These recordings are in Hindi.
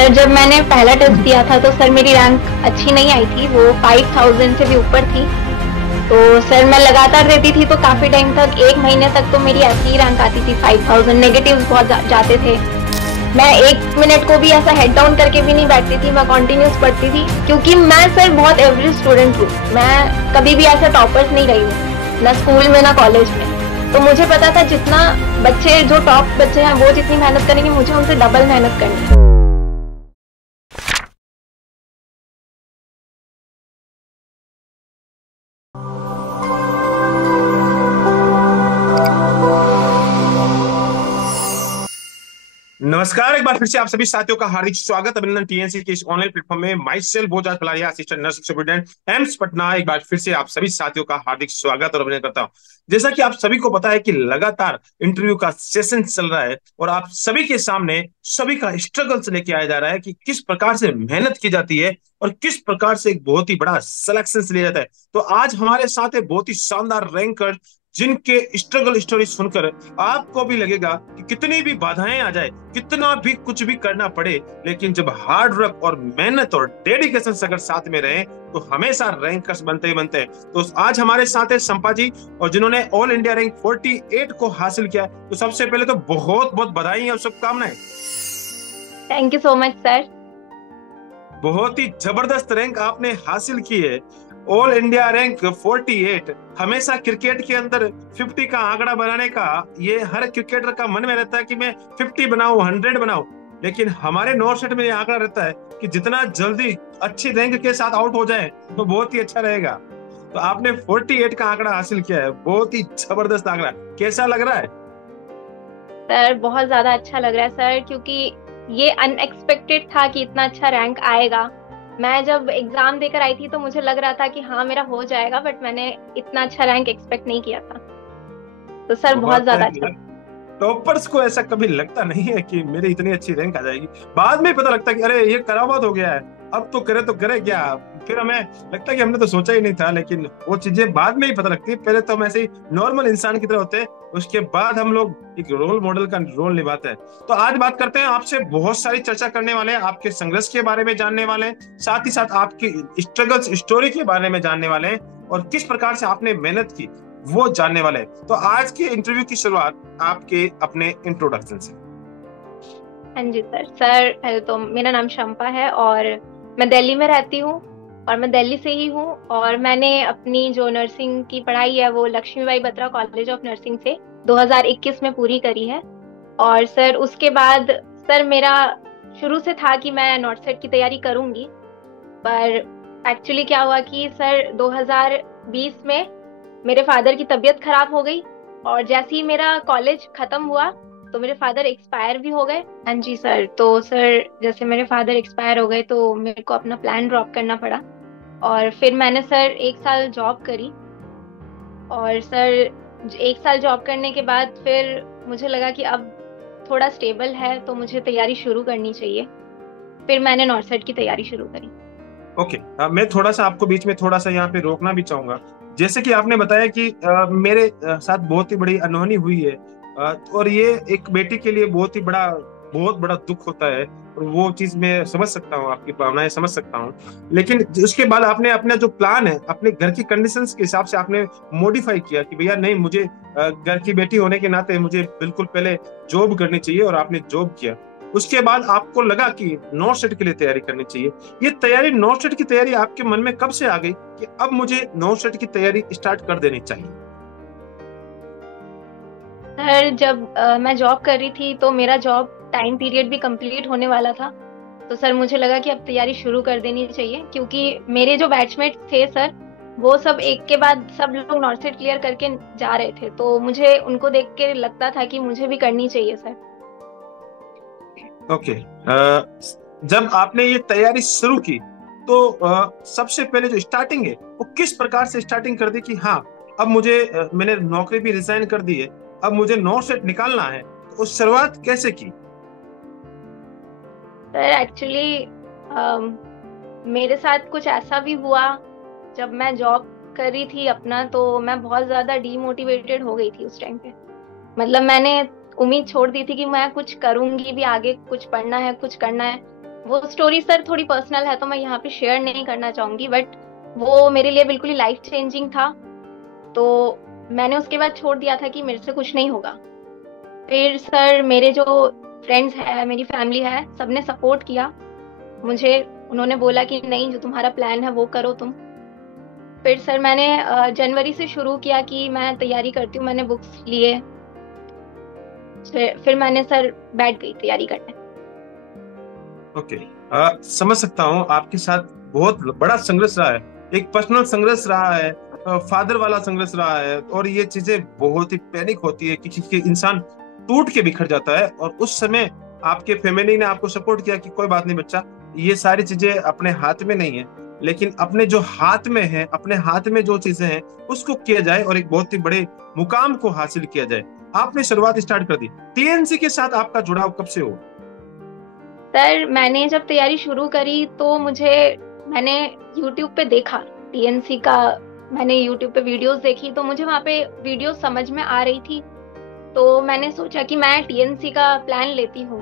सर जब मैंने पहला टेस्ट दिया था तो सर मेरी रैंक अच्छी नहीं आई थी, वो 5000 से भी ऊपर थी। तो सर मैं लगातार देती थी तो काफी टाइम तक, 1 महीने तक तो मेरी ऐसी ही रैंक आती थी 5000। नेगेटिव्स बहुत जाते थे। मैं 1 मिनट को भी ऐसा हेड डाउन करके भी नहीं बैठती थी, मैं कंटिन्यूस पढ़ती थी, क्योंकि मैं सर बहुत एवरेज स्टूडेंट हूँ। मैं कभी भी ऐसा टॉपर्स नहीं रही हूँ, ना स्कूल में ना कॉलेज में। तो मुझे पता था जितना बच्चे जो टॉप बच्चे हैं वो जितनी मेहनत करेंगे, मुझे उनसे डबल मेहनत करनी है। नमस्कार, एक बार फिर से आप सभी साथियों का हार्दिक स्वागत। अभिनंदन टीएनसी के इस ऑनलाइन प्लेटफॉर्म में माई सेल्फ भोजाज Palariya, assistant nurse superintendent AIIMS Patna. एक बार फिर से आप सभी साथियों का हार्दिक स्वागत और अभिनंदन करता हूं। जैसा कि आप सभी को पता है कि लगातार इंटरव्यू का सेशन चल रहा है और आप सभी के सामने सभी का स्ट्रगल्स लेके आया जा रहा है कि किस प्रकार से मेहनत की जाती है और किस प्रकार से एक बहुत ही बड़ा सिलेक्शन लिया जाता है। तो आज हमारे साथ है बहुत ही शानदार रैंकर, जिनके स्ट्रगल स्टोरी सुनकर आपको भी लगेगा कि कितनी भी बाधाएं आ जाए, कितना भी कुछ भी करना पड़े, लेकिन जब हार्ड वर्क और मेहनत और डेडिकेशन अगर साथ में रहे तो हमेशा रैंकर्स बनते ही बनते हैं। तो आज हमारे साथ है संपा जी, और जिन्होंने ऑल इंडिया रैंक 48 को हासिल किया। तो सबसे पहले तो बहुत बहुत बधाई और शुभकामनाएं। Thank you so much sir. बहुत ही जबरदस्त रैंक आपने हासिल की है, ऑल इंडिया रैंक 48। हमेशा क्रिकेट के अंदर 50 का आंकड़ा बनाने का ये हर क्रिकेटर का मन में रहता है कि मैं 50 बनाऊं, 100 बनाऊं, लेकिन हमारे नॉर्थ सेट में ये आंकड़ा रहता है कि जितना जल्दी अच्छी रैंक के साथ आउट हो जाए तो बहुत ही अच्छा रहेगा। तो आपने 48 का आंकड़ा हासिल किया है, बहुत ही जबरदस्त आंकड़ा। कैसा लग रहा है सर? बहुत ज्यादा अच्छा लग रहा है सर, क्योंकि ये अनएक्सपेक्टेड था कि इतना अच्छा रैंक आएगा। मैं जब एग्जाम देकर आई थी तो मुझे लग रहा था कि हाँ मेरा हो जाएगा, बट मैंने इतना अच्छा रैंक एक्सपेक्ट नहीं किया था। तो सर बहुत ज्यादा अच्छा। टॉपर्स को ऐसा कभी लगता नहीं है कि मेरी इतनी अच्छी रैंक आ जाएगी, बाद में पता लगता है कि अरे ये करामात हो गया है, अब तो करे क्या। फिर हमें लगता है कि हमने तो सोचा ही नहीं था, लेकिन वो चीजें बाद में ही पता लगती है। पहले तो हम ऐसे ही नॉर्मल इंसान की तरह होते हैं, उसके बाद हम लोग एक रोल मॉडल का रोल निभाते हैं। तो आज बात करते हैं आपसे, बहुत सारी चर्चा करने वाले हैं, आपके संघर्ष के बारे में जानने वाले हैं, साथ ही साथ आपकी स्ट्रगल्स स्टोरी के बारे में जानने वाले हैं और किस प्रकार से आपने मेहनत की वो जानने वाले हैं। तो आज के इंटरव्यू की शुरुआत आपके अपने इंट्रोडक्शन से। हाँ जी सर। सर पहले तो मेरा नाम शंपा है और मैं दिल्ली में रहती हूँ, और मैं दिल्ली से ही हूँ। और मैंने अपनी जो नर्सिंग की पढ़ाई है वो Laxmibai Batra college of nursing से 2021 में पूरी करी है। और सर उसके बाद सर मेरा शुरू से था कि मैं नॉर्थ सेट की तैयारी करूंगी, पर एक्चुअली क्या हुआ कि सर 2020 में मेरे फादर की तबीयत खराब हो गई, और जैसे ही मेरा कॉलेज खत्म हुआ तो मेरे फादर एक्सपायर भी हो गए। हाँ जी सर। तो सर जैसे मेरे फादर एक्सपायर हो गए तो मेरे को अपना प्लान ड्रॉप करना पड़ा, और फिर मैंने सर 1 साल जॉब करी। और सर 1 साल जॉब करने के बाद फिर मुझे लगा कि अब थोड़ा स्टेबल है तो मुझे तैयारी शुरू करनी चाहिए। फिर मैंने नॉर्थ सेट की तैयारी शुरू करी। ओके, मैं थोड़ा सा आपको बीच में थोड़ा सा यहाँ पे रोकना भी चाहूंगा। जैसे कि आपने बताया कि मेरे साथ बहुत ही बड़ी अनहोनी हुई है, और ये एक बेटी के लिए बहुत बड़ा दुख होता है, और वो चीज मैं समझ सकता हूँ, आपकी भावनाएं समझ सकता हूँ। लेकिन उसके बाद आपने अपना जो प्लान है अपने घर की कंडीशंस के हिसाब से आपने मॉडिफाई किया कि भैया नहीं, मुझे घर की बेटी होने के नाते मुझे बिल्कुल पहले जॉब करनी चाहिए, और आपने जॉब किया। उसके बाद आपको लगा कि नॉर्थ सेट के लिए तैयारी करनी चाहिए। ये तैयारी, नॉर्थ सेट की तैयारी आपके मन में कब से आ गई कि अब मुझे नॉर्थ सेट की तैयारी स्टार्ट कर देनी चाहिए? सर जब मैं जॉब कर रही थी तो मेरा जॉब टाइम पीरियड भी कंप्लीट होने वाला था। तो सर मुझे लगा कि अब तैयारी शुरू कर देनी चाहिए, क्योंकि मेरे जो बैचमेट थे सर वो सब एक के बाद सब लोग नॉर्थ सेट क्लियर करके जा रहे थे, तो मुझे उनको देख के लगता था कि मुझे भी करनी चाहिए सर। ओके, जब आपने ये तैयारी शुरू की तो सबसे पहले जो स्टार्टिंग है वो किस प्रकार से स्टार्टिंग कर दी कि हाँ अब मुझे मैंने नौकरी भी रिजाइन कर दी है, अब मुझे नॉर्थ सेट निकालना है, तो उस शुरुआत कैसे की? सर एक्चुअली मेरे साथ कुछ ऐसा भी हुआ, जब मैं जॉब कर रही थी अपना तो मैं बहुत ज्यादा डीमोटिवेटेड हो गई थी उस टाइम पे। मतलब मैंने उम्मीद छोड़ दी थी कि मैं कुछ करूंगी भी, आगे कुछ पढ़ना है, कुछ करना है। वो स्टोरी सर थोड़ी पर्सनल है तो मैं यहाँ पे शेयर नहीं करना चाहूंगी, बट वो मेरे लिए बिल्कुल ही लाइफ चेंजिंग था। तो मैंने उसके बाद छोड़ दिया था कि मेरे से कुछ नहीं होगा। फिर सर मेरे जो फ्रेंड्स है, मेरी फैमिली है, सबने सपोर्ट किया मुझे। उन्होंने बोला कि नहीं, जो तुम्हारा प्लान है वो करो तुम। फिर सर मैंने जनवरी से शुरू किया कि मैं तैयारी करती हूँ, मैंने बुक्स लिए। फिर मैंने सर बैठ गई तैयारी करने। ओके, समझ सकता हूँ आपके साथ बहुत बड़ा संघर्ष रहा है, एक पर्सनल संघर्ष रहा है, फादर वाला संघर्ष रहा है, और ये चीजें बहुत ही पैनिक होती है कि इंसान टूट के बिखर जाता है। और उस समय आपके फैमिली ने आपको सपोर्ट किया कि कोई बात नहीं बच्चा, ये सारी चीजें अपने हाथ में नहीं है, लेकिन अपने जो हाथ में है, अपने हाथ में जो चीजें हैं उसको किया जाए और एक बहुत ही बड़े मुकाम को हासिल किया जाए। आपने शुरुआत स्टार्ट कर दी। टीएनसी के साथ आपका जुड़ाव कब से हो? सर मैंने जब तैयारी शुरू करी तो मैंने यूट्यूब पे देखा टीएनसी का। मैंने यूट्यूब पे वीडियोस देखी तो मुझे वहाँ पे वीडियोस समझ में आ रही थी। तो मैंने सोचा कि मैं टीएनसी का प्लान लेती हूँ,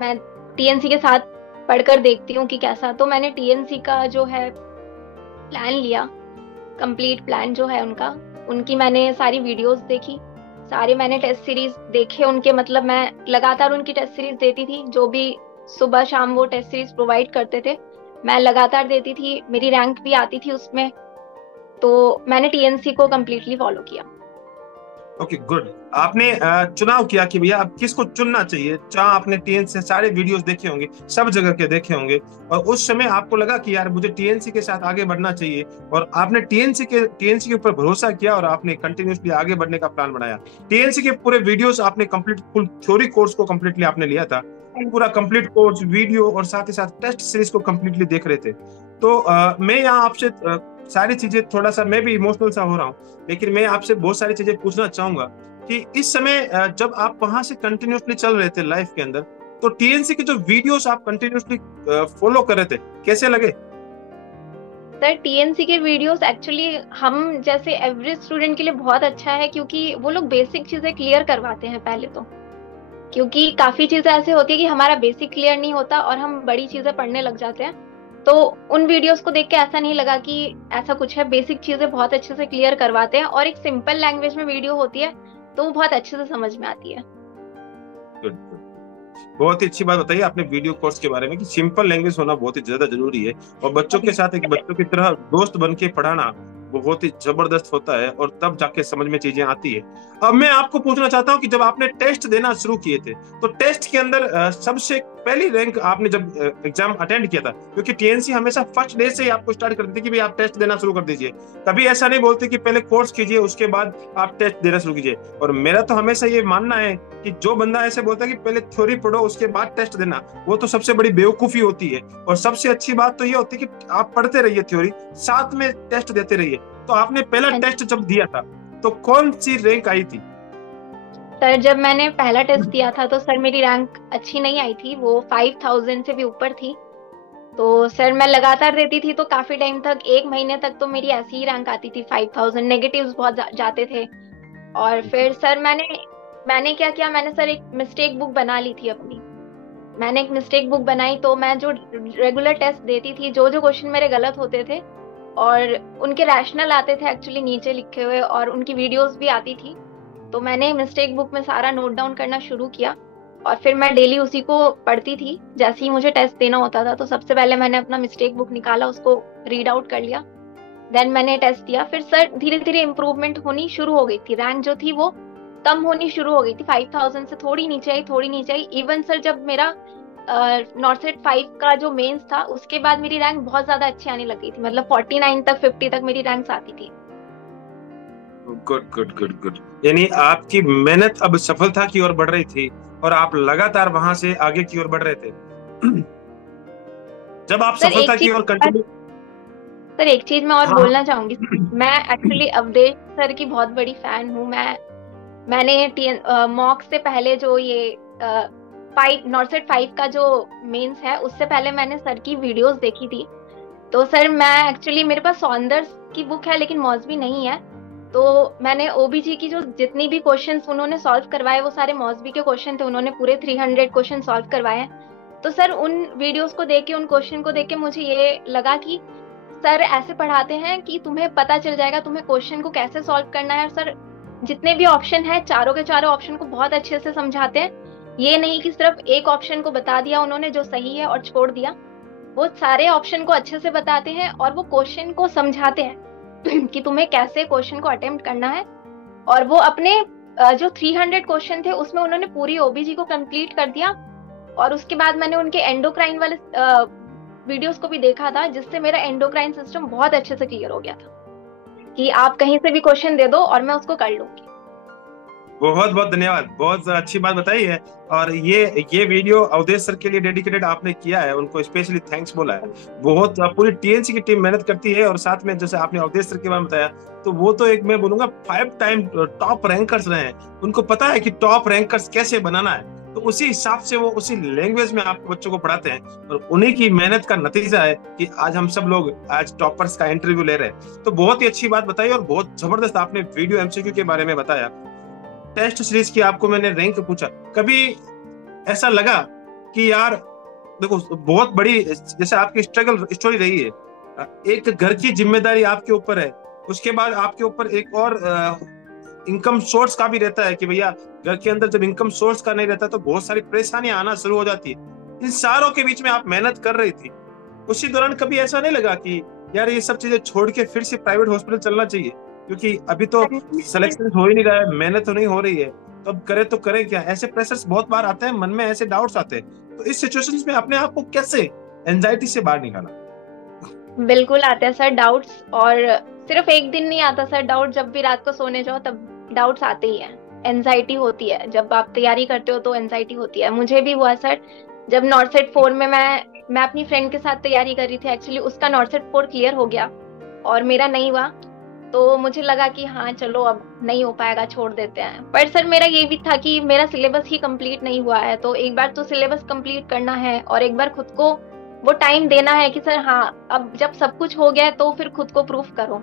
मैं टीएनसी के साथ पढ़कर देखती हूँ कि कैसा। तो मैंने टीएनसी का जो है प्लान लिया, कंप्लीट प्लान जो है उनका, उनकी मैंने सारी वीडियोस देखी, सारे मैंने टेस्ट सीरीज देखे उनके। मतलब मैं लगातार उनकी टेस्ट सीरीज देती थी, जो भी सुबह शाम वो टेस्ट सीरीज प्रोवाइड करते थे मैं लगातार देती थी, मेरी रैंक भी आती थी उसमें। तो मैंने टीएनसी को कम्प्लीटली फॉलो किया। Okay, good. आपने चुनाव किया कि भैया अब किसको चुनना चाहिए। जहाँ आपने टीएनसी से सारे वीडियोस देखे होंगे, सब जगह के देखे होंगे, और उस समय आपको लगा कि यार मुझे टीएनसी के साथ आगे बढ़ना चाहिए, और आपने टीएनसी के ऊपर भरोसा किया और आपने कंटिन्यूसली आगे बढ़ने का प्लान बनाया। टीएनसी के पूरे वीडियोस आपने कंप्लीट, फुल थ्योरी कोर्स को कंप्लीटली आपने लिया था, पूरा कंप्लीट कोर्स वीडियो, और साथ ही साथ टेस्ट सीरीज को कंप्लीटली देख रहे थे। तो मैं यहाँ आपसे सारी चीजें, थोड़ा सा मैं भी इमोशनल सा हो रहा हूँ, लेकिन मैं आपसे बहुत सारी चीजें पूछना चाहूंगा कि इस समय जब आप वहां से कंटिन्यूसली चल रहे थे लाइफ के अंदर, तो टीएनसी के जो वीडियोस आप कंटिन्यूसली फॉलो कर रहे थे, कैसे लगे? सर टीएनसी के वीडियोस एक्चुअली हम जैसे एवरेज स्टूडेंट के लिए बहुत अच्छा है, क्योंकि वो लोग बेसिक चीजें क्लियर करवाते हैं पहले तो। क्योंकि काफी चीजें ऐसे होती है कि हमारा बेसिक क्लियर नहीं होता और हम बड़ी चीजें पढ़ने लग जाते हैं। तो उन वीडियोस को देख के ऐसा नहीं लगा कि ऐसा कुछ है, बेसिक चीजें बहुत अच्छे से क्लियर करवाते हैं, और एक सिंपल लैंग्वेज में वीडियो होती है तो वो बहुत अच्छे से समझ में आती है। गुड, बहुत ही अच्छी बात बताइए आपने वीडियो कोर्स के बारे में कि सिंपल लैंग्वेज होना बहुत ही ज्यादा जरूरी है, और बच्चों के साथ एक बच्चों की तरह दोस्त बन के पढ़ाना बहुत ही जबरदस्त होता है, और तब जाके समझ में चीजें आती है। अब मैं आपको पूछना चाहता हूँ कि जब आपने टेस्ट देना शुरू किए थे, तो टेस्ट के अंदर सबसे पहली रैंक आपने जब एग्जाम अटेंड किया था, क्योंकि टीएनसी हमेशा फर्स्ट डे से ही आपको स्टार्ट कर देती है कि भाई आप टेस्ट देना शुरू कर दीजिए, कभी ऐसा नहीं बोलते कि पहले कोर्स कीजिए उसके बाद आप टेस्ट देना शुरू कीजिए। और मेरा तो हमेशा ये मानना है कि जो बंदा ऐसे बोलता है कि पहले थ्योरी पढ़ो उसके बाद टेस्ट देना, वो तो सबसे बड़ी बेवकूफी होती है। और सबसे अच्छी बात तो ये होती है कि आप पढ़ते रहिए थ्योरी, साथ में टेस्ट देते रहिए। तो आपने पहला टेस्ट जब दिया था तो कौन सी रैंक आई थी? सर जब मैंने पहला टेस्ट दिया था तो सर मेरी रैंक अच्छी नहीं आई थी, वो 5000 से भी ऊपर थी। तो सर मैं लगातार देती थी तो काफी टाइम तक, 1 महीने तक तो मेरी ऐसी ही रैंक आती थी 5000, नेगेटिव्स बहुत जाते थे। और फिर सर मैंने क्या किया, मैंने सर एक मिस्टेक बुक बना ली थी अपनी। मैंने एक मिस्टेक बुक बनाई, तो मैं जो रेगुलर टेस्ट देती थी, जो जो क्वेश्चन मेरे गलत होते थे और उनके रैशनल आते थे एक्चुअली नीचे लिखे हुए, और उनकी वीडियोस भी आती थी, तो मैंने मिस्टेक बुक में सारा नोट डाउन करना शुरू किया। और फिर मैं डेली उसी को पढ़ती थी। जैसे ही मुझे टेस्ट देना होता था तो सबसे पहले मैंने अपना मिस्टेक बुक निकाला, उसको रीड आउट कर लिया, देन मैंने टेस्ट दिया। फिर सर धीरे धीरे इम्प्रूवमेंट होनी शुरू हो गई थी, रैंक जो थी वो कम होनी शुरू हो गई थी, 5000 से थोड़ी नीचे आई, थोड़ी नीचे आई। इवन सर जब मेरा नॉर्सेट 5 का जो मेंस था उसके बाद मेरी रैंक बहुत ज्यादा अच्छी आने लगी थी, मतलब 49 तक 50 तक मेरी रैंक्स आती थी। Good good good good. यानी आपकी मेहनत अब सफलता की ओर बढ़ रही थी और आप लगातार वहां से आगे की ओर बढ़ रहे थे। जब आप सफलता की ओर कंटिन्यू। सर एक चीज मैं और हाँ, बोलना चाहूंगी। मैं एक्चुअली अवधेश सर की बहुत बड़ी फैन हूँ। मैंने मॉक से पहले जो ये नॉर्सेट 5 का जो मेंस है उससे पहले मैंने सर की वीडियोस देखी थी। तो सर मैं एक्चुअली, मेरे पास सॉन्डर्स की बुक है लेकिन मॉसबी नहीं है, तो मैंने ओबीजी की जो जितनी भी क्वेश्चंस उन्होंने सॉल्व करवाए वो सारे मॉसबी के क्वेश्चन थे, उन्होंने पूरे 300 क्वेश्चन सॉल्व करवाए हैं। तो सर उन वीडियोस को देख के, उन क्वेश्चन को देख के मुझे ये लगा कि सर ऐसे पढ़ाते हैं कि तुम्हें पता चल जाएगा तुम्हें क्वेश्चन को कैसे सॉल्व करना है। और सर जितने भी ऑप्शन है, चारों के चारों ऑप्शन को बहुत अच्छे से समझाते हैं। ये नहीं कि सिर्फ एक ऑप्शन को बता दिया उन्होंने जो सही है और छोड़ दिया। वो सारे ऑप्शन को अच्छे से बताते हैं और वो क्वेश्चन को समझाते हैं कि तुम्हें कैसे क्वेश्चन को अटेम्प्ट करना है। और वो अपने जो 300 क्वेश्चन थे उसमें उन्होंने पूरी ओबीजी को कंप्लीट कर दिया। और उसके बाद मैंने उनके एंडोक्राइन वाले वीडियोस को भी देखा था, जिससे मेरा एंडोक्राइन सिस्टम बहुत अच्छे से क्लियर हो गया था कि आप कहीं से भी क्वेश्चन दे दो और मैं उसको कर लूंगी। बहुत बहुत धन्यवाद, बहुत अच्छी बात बताई है। और ये वीडियो अवधेश सर के लिए डेडिकेटेड आपने किया है, उनको स्पेशली थैंक्स बोला है। बहुत पूरी टीएनसी की टीम मेहनत करती है। और साथ में जैसे आपने अवधेश सर के बारे में बताया, तो वो तो एक मैं बोलूंगा 5 टाइम टॉप रैंकर्स रहे हैं। उनको पता है कि टॉप रैंकर्स कैसे बनाना है, तो उसी हिसाब से वो उसी लैंग्वेज में आपके बच्चों को पढ़ाते हैं। और उन्हीं की मेहनत का नतीजा है कि आज हम सब लोग आज टॉपर्स का इंटरव्यू ले रहे हैं। तो बहुत ही अच्छी बात बताई और बहुत जबरदस्त आपने वीडियो एमसीक्यू के बारे में बताया। टेस्ट सीरीज की आपको मैंने रैंक पूछा, कभी ऐसा लगा कि यार देखो बहुत बड़ी जैसे आपकी स्ट्रगल स्टोरी रही है, एक घर की जिम्मेदारी आपके ऊपर है, उसके बाद आपके ऊपर एक और इनकम सोर्स का भी रहता है कि भैया घर के अंदर जब इनकम सोर्स का नहीं रहता तो बहुत सारी परेशानियां आना शुरू हो जाती है। इन सारों के बीच में आप मेहनत कर रही थी, उसी दौरान कभी ऐसा नहीं लगा कि यार ये सब चीजें छोड़ के फिर से प्राइवेट हॉस्पिटल चलना चाहिए, क्योंकि अभी तो सिलेक्शन हो ही नहीं रहा है, मेहनत तो नहीं हो रही है, तो अब करे तो करे क्या? ऐसे प्रेशर्स बहुत बार आते हैं, मन में ऐसे डाउट्स आते हैं। तो इस सिचुएशन में अपने आप को कैसे एंजाइटी से बाहर निकाला? बिल्कुल आते हैं सर डाउट्स, और सिर्फ एक दिन नहीं आता सर डाउट। जब भी रात को सोने जाओ तब डाउट्स आते ही हैं, एंजाइटी होती है। जब आप तैयारी करते हो तो एंजाइटी होती है। मुझे भी हुआ सर, जब नॉर्सेट 4 में मैं अपनी फ्रेंड के साथ तैयारी कर रही थी। एक्चुअली उसका नॉर्सेट 4 क्लियर हो गया और मेरा नहीं हुआ, तो मुझे लगा कि हाँ चलो अब नहीं हो पाएगा, छोड़ देते हैं। पर सर मेरा ये भी था कि मेरा सिलेबस ही कंप्लीट नहीं हुआ है, तो एक बार तो सिलेबस कंप्लीट करना है और एक बार खुद को वो टाइम देना है कि सर हाँ अब जब सब कुछ हो गया है तो फिर खुद को प्रूफ करो।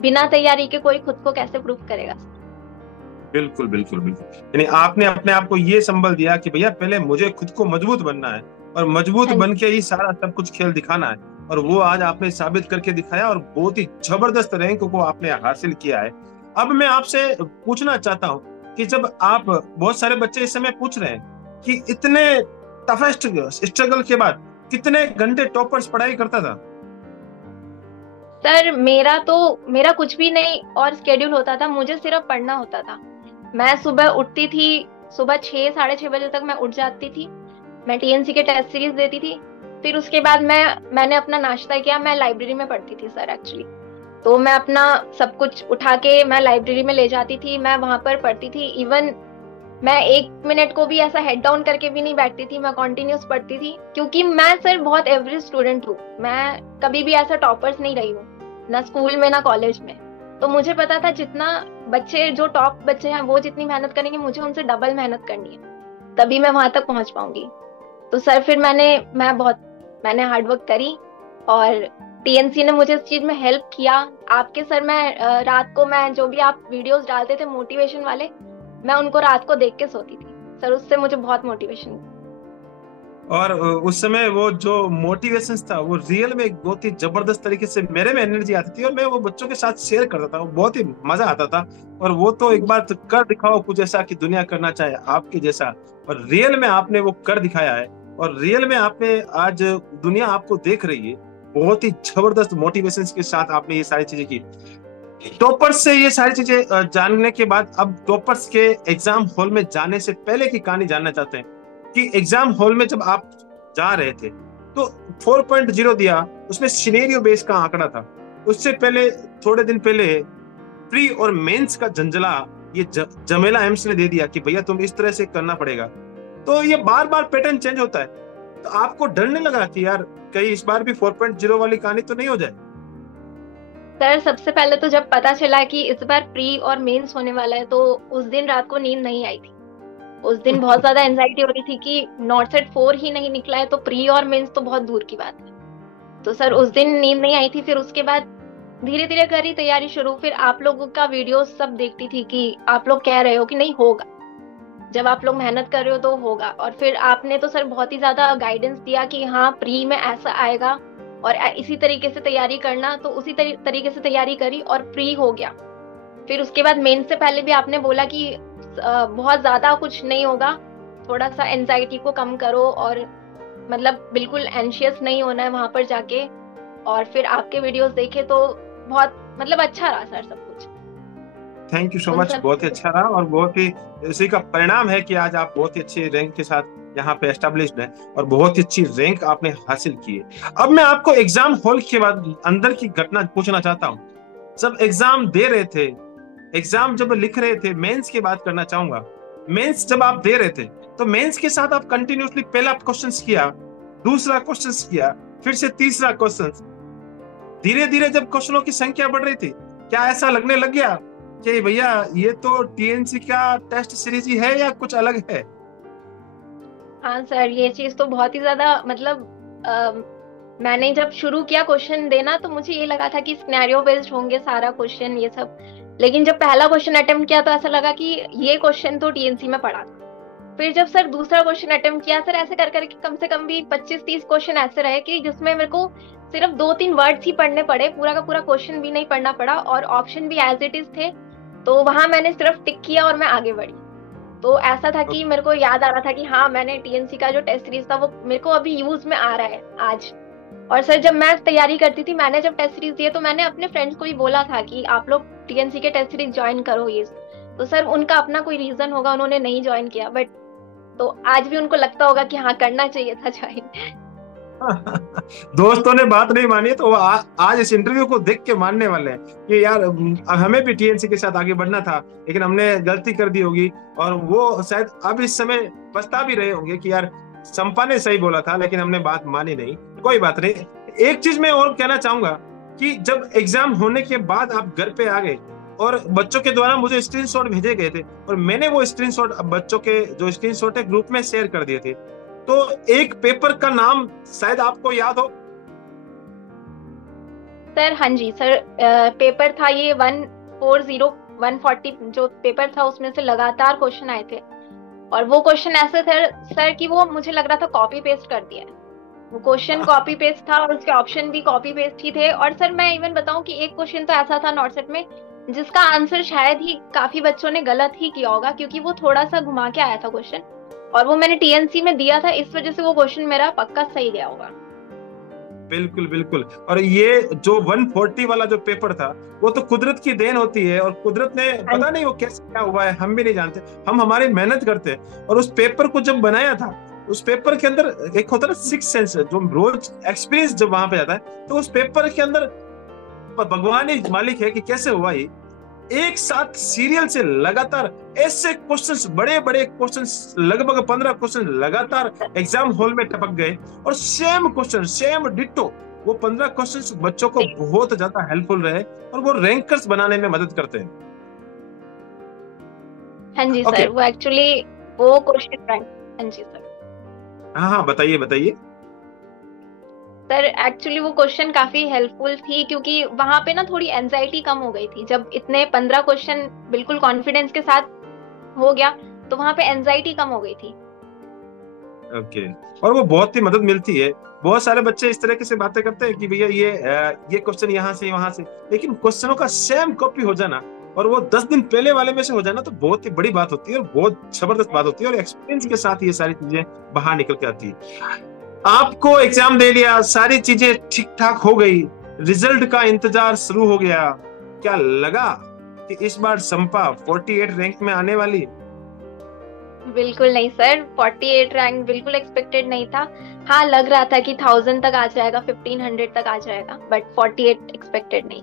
बिना तैयारी के कोई खुद को कैसे प्रूफ करेगा? बिल्कुल बिल्कुल बिल्कुल, यानी आपने अपने आप को ये संबल दिया कि भैया पहले मुझे खुद को मजबूत बनना है और मजबूत बन के ही सारा सब कुछ खेल दिखाना है। और वो आज आपने साबित करके दिखाया और बहुत ही जबरदस्त रैंक को आपने हासिल किया है। अब मैं आपसे पूछना चाहता हूँ कि जब आप, बहुत सारे बच्चे इस समय पूछ रहे हैं कि इतने टफेस्ट स्ट्रगल के बाद कितने घंटे टॉपर्स पढ़ाई करता था? सर मेरा कुछ भी नहीं और स्केड्यूल होता था, मुझे सिर्फ पढ़ना होता था। मैं सुबह उठती थी, सुबह 6 साढ़े 6 बजे तक मैं उठ जाती थी। मैं टीएनसी के टेस्ट सीरीज देती थी। फिर उसके बाद मैंने अपना नाश्ता किया। मैं लाइब्रेरी में पढ़ती थी सर एक्चुअली, तो मैं अपना सब कुछ उठा के मैं लाइब्रेरी में ले जाती थी, मैं वहां पर पढ़ती थी। इवन मैं 1 मिनट को भी ऐसा हेड डाउन करके भी नहीं बैठती थी, मैं कॉन्टिन्यूस पढ़ती थी। क्योंकि मैं सर बहुत एवरेज स्टूडेंट हूँ, मैं कभी भी ऐसा टॉपर्स नहीं रही हूँ, ना स्कूल में ना कॉलेज में। तो मुझे पता था जितना बच्चे जो टॉप बच्चे हैं वो जितनी मेहनत करेंगे, मुझे उनसे डबल मेहनत करनी है, तभी मैं वहां तक पहुंच पाऊंगी। तो सर फिर मैंने हार्डवर्क करी और टीएनसी ने मुझे इस चीज में हेल्प किया। आपके सर, मैं रात को मैं जो भी आप वीडियोस डालते थे मोटिवेशन वाले, मैं उनको रात को देख के सोती थी सर, उससे मुझे बहुत मोटिवेशन। और उस समय वो जो मोटिवेशन था वो रियल में बहुत ही जबरदस्त तरीके से मेरे में एनर्जी आती थी और मैं वो बच्चों के साथ शेयर करता था, वो बहुत ही मजा आता था। और वो तो एक बार तो कर दिखाओ कुछ ऐसा कि दुनिया करना चाहे आपके जैसा, और रियल में आपने वो कर दिखाया है। और रियल में आपने आज दुनिया आपको देख रही है, बहुत ही जबरदस्त मोटिवेशन के साथ आपने ये सारी चीजें की। टॉपर्स से ये सारी चीजें जानने के बाद अब टॉपर्स के एग्जाम हॉल में जाने से पहले की कहानी जानना चाहते हैं कि एग्जाम हॉल में जब आप जा रहे थे तो 4.0 दिया, उसमें सिनेरियो बेस का आंकड़ा था। उससे पहले थोड़े दिन पहले प्री और मेंस का झंझला ये जमेला एम्स ने दे दिया कि भैया तुम इस तरह से करना पड़ेगा। तो ये बार बार पैटर्न चेंज होता है, तो आपको डर नहीं लगा कि यार कहीं इस बार भी 4.0 वाली कहानी तो नहीं हो जाए? सर सबसे पहले तो जब पता चला कि इस बार प्री और मेंस होने वाला है, तो उस दिन रात को नींद नहीं आई थी। उस दिन बहुत ज्यादा एंजाइटी हो रही थी कि नॉर्सेट 4 ही नहीं निकला है तो प्री और मेंस तो बहुत दूर की बात है। तो सर उस दिन नींद नहीं आई थी। फिर उसके बाद धीरे धीरे करी तैयारी शुरू। फिर आप लोगों का वीडियो सब देखती थी कि आप लोग कह रहे हो कि नहीं होगा, जब आप लोग मेहनत कर रहे हो तो होगा। और फिर आपने तो सर बहुत ही ज्यादा गाइडेंस दिया कि हाँ प्री में ऐसा आएगा और इसी तरीके से तैयारी करना, तो उसी तरीके से तैयारी करी और प्री हो गया। फिर उसके बाद मेन से पहले भी आपने बोला कि बहुत ज्यादा कुछ नहीं होगा, थोड़ा सा एंजाइटी को कम करो और मतलब बिल्कुल एंशियस नहीं होना है वहां पर जाके। और फिर आपके वीडियोस देखे तो बहुत मतलब अच्छा रहा सर सब कुछ। थैंक यू सो उन मच, सब बहुत ही अच्छा रहा और बहुत ही इसी का परिणाम है कि आज आप बहुत ही अच्छी रैंक के साथ यहाँ पे एस्टेब्लिश्ड है और बहुत ही अच्छी रैंक आपने हासिल की है। अब मैं आपको एग्जाम हॉल के बाद अंदर की घटना पूछना चाहता हूँ। जब एग्जाम दे रहे थे, एग्जाम जब लिख रहे थे, मेंस की बात करना चाहूंगा। मेंस जब आप दे रहे थे तो मेंस के साथ आप कंटिन्यूसली पहला क्वेश्चन किया, दूसरा क्वेश्चन किया, फिर से तीसरा क्वेश्चन, धीरे धीरे जब क्वेश्चनों की संख्या बढ़ रही थी, क्या ऐसा लगने लग गया कि भैया ये तो टीएनसी का टेस्ट सीरीज ही है या कुछ अलग है? हाँ सर, ये चीज तो बहुत ही ज्यादा मतलब मैंने जब शुरू किया क्वेश्चन देना तो मुझे ये लगा था कि सिनेरियो बेस्ड होंगे सारा क्वेश्चन ये सब। लेकिन जब पहला क्वेश्चन अटेम्प्ट किया तो ऐसा लगा कि ये क्वेश्चन तो टीएनसी में पढ़ा था। फिर जब सर दूसरा क्वेश्चन अटेम्प्ट किया सर, ऐसे कर करके कम से कम भी 25-30 क्वेश्चन ऐसे रहे कि जिसमें मेरे को सिर्फ 2-3 वर्ड्स ही पढ़ने पड़े, पूरा का पूरा क्वेश्चन भी नहीं पढ़ना पड़ा और ऑप्शन भी एज इट इज थे। तो वहां मैंने सिर्फ टिक किया और मैं आगे बढ़ी। तो ऐसा था कि मेरे को याद आ रहा था कि हाँ मैंने टीएनसी का जो टेस्ट सीरीज था वो मेरे को अभी यूज में आ रहा है आज। और सर जब मैं तैयारी करती थी, मैंने जब टेस्ट सीरीज दिए तो मैंने अपने फ्रेंड्स को भी बोला था कि आप लोग टीएनसी के टेस्ट सीरीज ज्वाइन करो ये। तो सर उनका अपना कोई रीजन होगा, उन्होंने नहीं ज्वाइन किया, बट तो आज भी उनको लगता होगा कि हाँ करना चाहिए था ज्वाइन। दोस्तों ने बात नहीं मानी तो वो आज इस इंटरव्यू को देख के मानने वाले हैं कि यार हमें भी टीएनसी के साथ आगे बढ़ना था लेकिन हमने गलती कर दी होगी। और वो शायद अब इस समय पछता भी रहे होंगे कि यार संपा ने सही बोला था लेकिन हमने बात मानी नहीं। कोई बात नहीं। एक चीज मैं और कहना चाहूंगा कि जब एग्जाम होने के बाद आप घर पे आ गए और बच्चों के द्वारा मुझे स्क्रीनशॉट भेजे गए थे और मैंने वो स्क्रीनशॉट बच्चों के जो स्क्रीनशॉट है ग्रुप में शेयर कर दिए थे, तो एक पेपर का नाम शायद आपको याद हो। सर हाँ जी सर, पेपर था ये 140 जो पेपर था उसमें से लगातार क्वेश्चन आए थे। और वो क्वेश्चन ऐसे थे सर कि वो मुझे लग रहा था कॉपी पेस्ट कर दिया है। वो क्वेश्चन कॉपी पेस्ट था और उसके ऑप्शन भी कॉपी पेस्ट ही थे। और सर मैं इवन बताऊं कि एक क्वेश्चन तो ऐसा था नॉर्सेट में जिसका आंसर शायद ही काफी बच्चों ने गलत ही किया होगा, क्योंकि वो थोड़ा सा घुमा के आया था क्वेश्चन और वो मैंने टीएनसी में दिया था, इस वजह से वो क्वेश्चन मेरा पक्का सही गया होगा। बिल्कुल बिल्कुल। और ये जो 140 वाला जो पेपर था वो तो कुदरत की देन होती है और कुदरत ने पता नहीं वो कैसे क्या हुआ है, हम भी नहीं जानते। हम हमारी मेहनत करते हैं और उस पेपर को जब बनाया था, उस पेपर के अंदर एक होता है ना सिक्स सेंस, जो रोज एक्सपीरियंस जब वहां पे जाता है तो उस पेपर के अंदर भगवान ही मालिक है कि कैसे हुआ ये। एक साथ सीरियल से लगातार ऐसे क्वेश्चंस, बड़े बड़े क्वेश्चंस, लगभग 15 क्वेश्चन लगातार एग्जाम हॉल में टपक गए और सेम क्वेश्चन, सेम डिट्टो। वो 15 क्वेश्चंस बच्चों को बहुत ज्यादा हेल्पफुल रहे और वो रैंकर्स बनाने में मदद करते हैं। हाँ जी सर, वो एक्चुअली वो क्वेश्चन रैंक। हाँ जी सर। हाँ हाँ, बताइए बताइए। सर एक्चुअली वो क्वेश्चन काफी हेल्पफुल थी क्योंकि वहां पे ना थोड़ी एंजाइटी कम हो गई थी। जब इतने 15 क्वेश्चन बिल्कुल कॉन्फिडेंस के साथ हो गया तो वहां पे एंजाइटी कम हो गई थी। ओके। और वो बहुत ही मदद मिलती है। बहुत सारे बच्चे इस तरीके से बातें करते हैं कि भैया ये क्वेश्चन यहाँ से वहां से, लेकिन क्वेश्चनों का सेम कॉपी हो जाना और वो 10 दिन पहले वाले में से हो जाना तो बहुत ही बड़ी बात होती है और बहुत जबरदस्त बात होती है। और एक्सपीरियंस के साथ ये सारी चीजें बाहर निकल के आती है। आपको एग्जाम दे लिया, सारी चीजें ठीक ठाक हो गई, रिजल्ट का इंतजार शुरू हो गया। क्या लगा कि इस बार संपा 48 रैंक में आने वाली? बिल्कुल नहीं सर, 48 रैंक बिल्कुल एक्सपेक्टेड नहीं था। हाँ लग रहा था कि 1000 तक आ जाएगा, 1500 तक आ जाएगा, बट 48 एक्सपेक्टेड नहीं।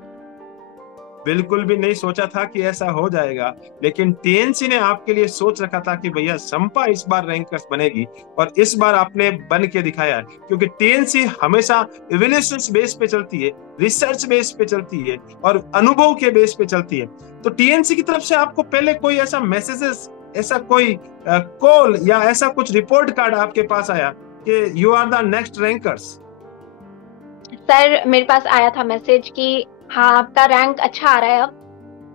बिल्कुल भी नहीं सोचा था कि ऐसा हो जाएगा, लेकिन टीएनसी ने आपके लिए सोच रखा था कि भैया संपा इस बार रैंकर्स बनेगी और इस बार आपने बन के दिखाया। क्योंकि टीएनसी हमेशा इवैल्यूएशन बेस पे चलती है, रिसर्च बेस पे चलती है और अनुभव के बेस पे चलती है। तो टीएनसी की तरफ से आपको पहले कोई ऐसा मैसेजेस, ऐसा कोई कॉल या ऐसा कुछ रिपोर्ट कार्ड आपके पास आया कि you are the next rankers? Sir मेरे पास आया था मैसेज कि हाँ आपका रैंक अच्छा आ रहा है अब,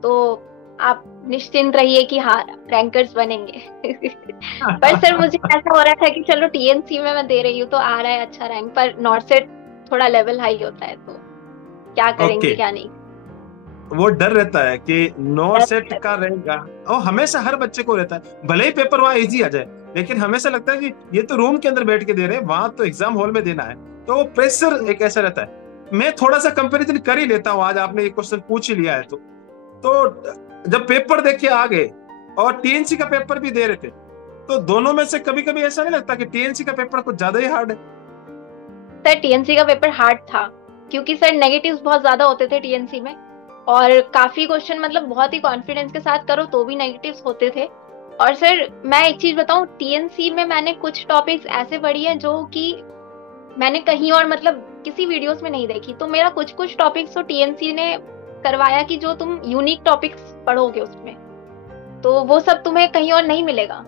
तो आप निश्चिंत रहिए कि हाँ रैंकर्स बनेंगे। पर सर मुझे ऐसा हो रहा था कि चलो टीएनसी में मैं दे रही हूँ तो आ रहा है अच्छा रैंक, पर नॉट सेट थोड़ा लेवल हाई होता है, तो क्या करेंगे ओके, क्या नहीं। वो डर रहता है कि नॉट सेट का रहेगा, और हमेशा हर बच्चे को रहता है, भले ही पेपर वहां इजी आ जाए, लेकिन हमेशा लगता है कि ये तो रूम के अंदर बैठ के दे रहे हैं, वहां तो एग्जाम हॉल में देना है। तो वो प्रेशर एक ऐसा रहता है। मैं थोड़ा सा कंपैरिजन कर ही लेता हूँ, आज आपने एक क्वेश्चन पूछ ही लिया है तो जब पेपर देख के आ गए और टीएनसी का पेपर भी दे रहे थे, तो दोनों में से कभी कभी ऐसा नहीं लगता कि टीएनसी का पेपर कुछ ज्यादा ही हार्ड है? सर टीएनसी का पेपर हार्ड था, क्योंकि सर नेगेटिव्स बहुत ज्यादा होते थे टीएनसी में, और काफी क्वेश्चन मतलब बहुत ही कॉन्फिडेंस के साथ करो तो भी नेगेटिव्स होते थे। और सर मैं एक चीज बताऊं, टीएनसी में मैंने कुछ टॉपिक्स ऐसे पढ़ी है जो कि मैंने कहीं और मतलब किसी वीडियोस में नहीं देखी, तो मेरा कुछ कुछ टॉपिक्स तो टीएनसी ने करवाया कि जो तुम यूनिक टॉपिक्स पढ़ोगे उसमें, तो वो सब तुम्हें कहीं और नहीं मिलेगा।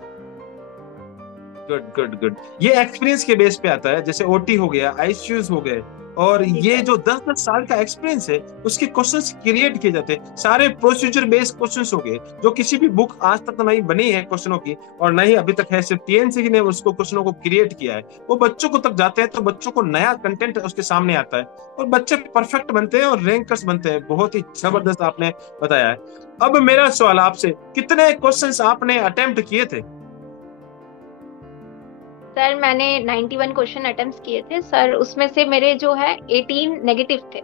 Good good good. ये एक्सपीरियंस के बेस पे आता है, जैसे ओटी हो गया, आईसीयूज हो गए, और जी ये सर। जो 10-10 साल का एक्सपीरियंस है उसके क्वेश्चंस क्रिएट किए जाते हैं, सारे प्रोसीजर बेस्ड क्वेश्चंस हो गए जो किसी भी बुक आज तक तो नहीं बनी है क्वेश्चनों की, और नहीं अभी तक है, सिर्फ टीएनसी ने उसको क्वेश्चनों को क्रिएट किया है। वो बच्चों को तक जाते हैं तो बच्चों को नया कंटेंट उसके सामने आता है और बच्चे परफेक्ट बनते हैं और रैंकर्स बनते हैं। बहुत ही जबरदस्त आपने बताया है। अब मेरा सवाल आपसे, कितने क्वेश्चंस आपने अटेम्प्ट किए थे? सर मैंने 91 क्वेश्चन अटेम्प्ट किए थे सर, उसमें से मेरे जो है 18 नेगेटिव थे।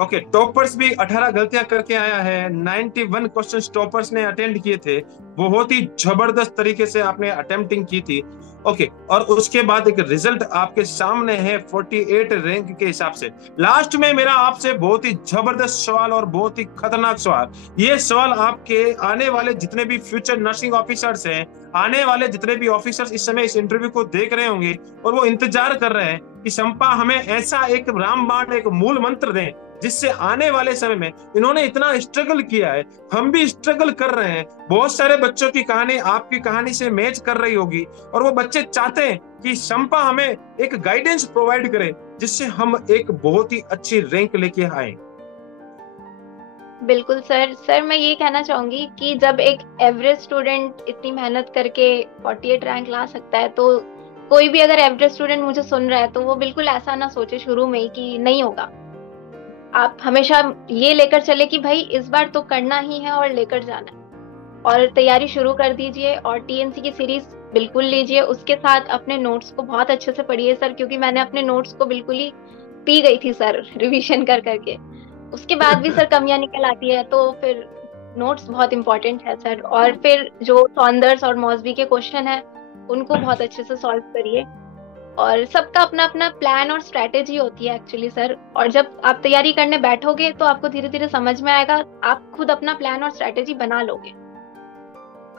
ओके, टॉपर्स भी 18 गलतियां करके आया है, 91 क्वेश्चंस टॉपर्स ने अटेम्प्ट किए थे। बहुत ही जबरदस्त तरीके से आपने अटेम्प्टिंग की थी। ओके, और उसके बाद एक रिजल्ट आपके सामने है 48 रैंक के हिसाब से। लास्ट में मेरा आपसे बहुत ही जबरदस्त सवाल और बहुत ही खतरनाक सवाल, ये सवाल आपके आने वाले जितने भी फ्यूचर नर्सिंग ऑफिसर्स हैं, आने वाले जितने भी ऑफिसर्स इस समय इस इंटरव्यू को देख रहे होंगे और वो इंतजार कर रहे हैं कि शंपा हमें ऐसा एक रामबाण, एक मूल मंत्र दें जिससे आने वाले समय में, इन्होंने इतना स्ट्रगल किया है, हम भी स्ट्रगल कर रहे हैं, बहुत सारे बच्चों की कहानी आपकी कहानी से मैच कर रही होगी, और वो बच्चे चाहते हैं कि शंपा हमें एक गाइडेंस प्रोवाइड करे जिससे हम एक बहुत ही अच्छी रैंक लेके आए। बिल्कुल सर। सर मैं ये कहना चाहूंगी कि जब एक एवरेज स्टूडेंट इतनी मेहनत करके 48 रैंक ला सकता है, तो कोई भी अगर एवरेज स्टूडेंट मुझे सुन रहा है तो वो बिल्कुल ऐसा ना सोचे शुरू में ही कि नहीं होगा। आप हमेशा ये लेकर चले कि भाई इस बार तो करना ही है और लेकर जाना है, और तैयारी शुरू कर दीजिए और टीएनसी की सीरीज बिल्कुल लीजिए। उसके साथ अपने नोट्स को बहुत अच्छे से पढ़िए सर, क्योंकि मैंने अपने नोट्स को बिल्कुल ही पी गई थी सर रिवीजन कर करके। उसके बाद भी सर कमियां निकल आती है, तो फिर नोट्स बहुत इंपॉर्टेंट है सर। और फिर जो सॉन्डर्स और मॉसबी के क्वेश्चन है उनको बहुत अच्छे से सॉल्व करिए। और सबका अपना अपना प्लान और स्ट्रेटेजी होती है एक्चुअली सर, और जब आप तैयारी करने बैठोगे तो आपको धीरे धीरे समझ में आएगा, आप खुद अपना प्लान और स्ट्रेटेजी बना लोगे।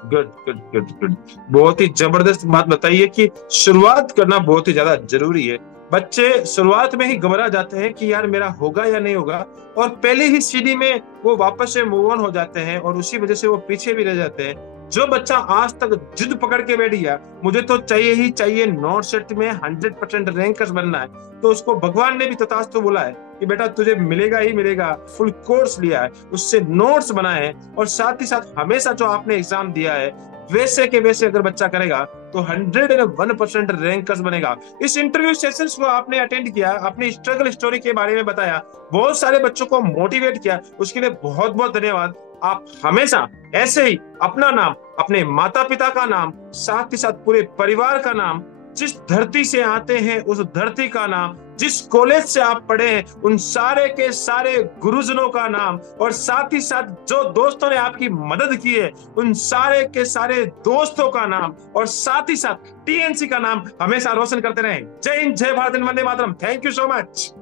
Good good good good. बहुत ही जबरदस्त बात बताइए कि शुरुआत करना बहुत ही ज्यादा जरूरी है। बच्चे शुरुआत में ही घबरा जाते हैं कि यार मेरा होगा या नहीं होगा, और पहले ही सीढ़ी में वो वापस से मूव ऑन हो जाते हैं और उसी वजह से वो पीछे भी रह जाते हैं। जो बच्चा आज तक जिद पकड़ के बैठ गया, मुझे तो चाहिए ही चाहिए नॉट सेट में 100% रैंकर्स बनना है, तो उसको भगवान ने भी तथास्तु बोला है कि बेटा तुझे मिलेगा ही मिलेगा। फुल कोर्स लिया है, उससे नोट्स बनाए हैं, और साथ ही साथ हमेशा जो आपने एग्जाम दिया है वैसे के वैसे अगर बच्चा करेगा तो 101% रैंकर्स बनेगा। इस इंटरव्यू सेशंस को आपने अटेंड किया, अपनी स्ट्रगल स्टोरी के बारे में बताया, बहुत सारे बच्चों को मोटिवेट किया, उसके लिए बहुत बहुत धन्यवाद। आप हमेशा ऐसे ही अपना नाम, अपने माता पिता का नाम, साथ ही साथ पूरे परिवार का नाम, जिस धरती से आते हैं उस धरती का नाम, जिस कॉलेज से आप पढ़े हैं उन सारे के सारे गुरुजनों का नाम, और साथ ही साथ जो दोस्तों ने आपकी मदद की है उन सारे के सारे दोस्तों का नाम, और साथ ही साथ टीएनसी का नाम हमेशा रोशन करते रहें। जय हिंद, जय भारत, वंदे मातरम। Thank you so much.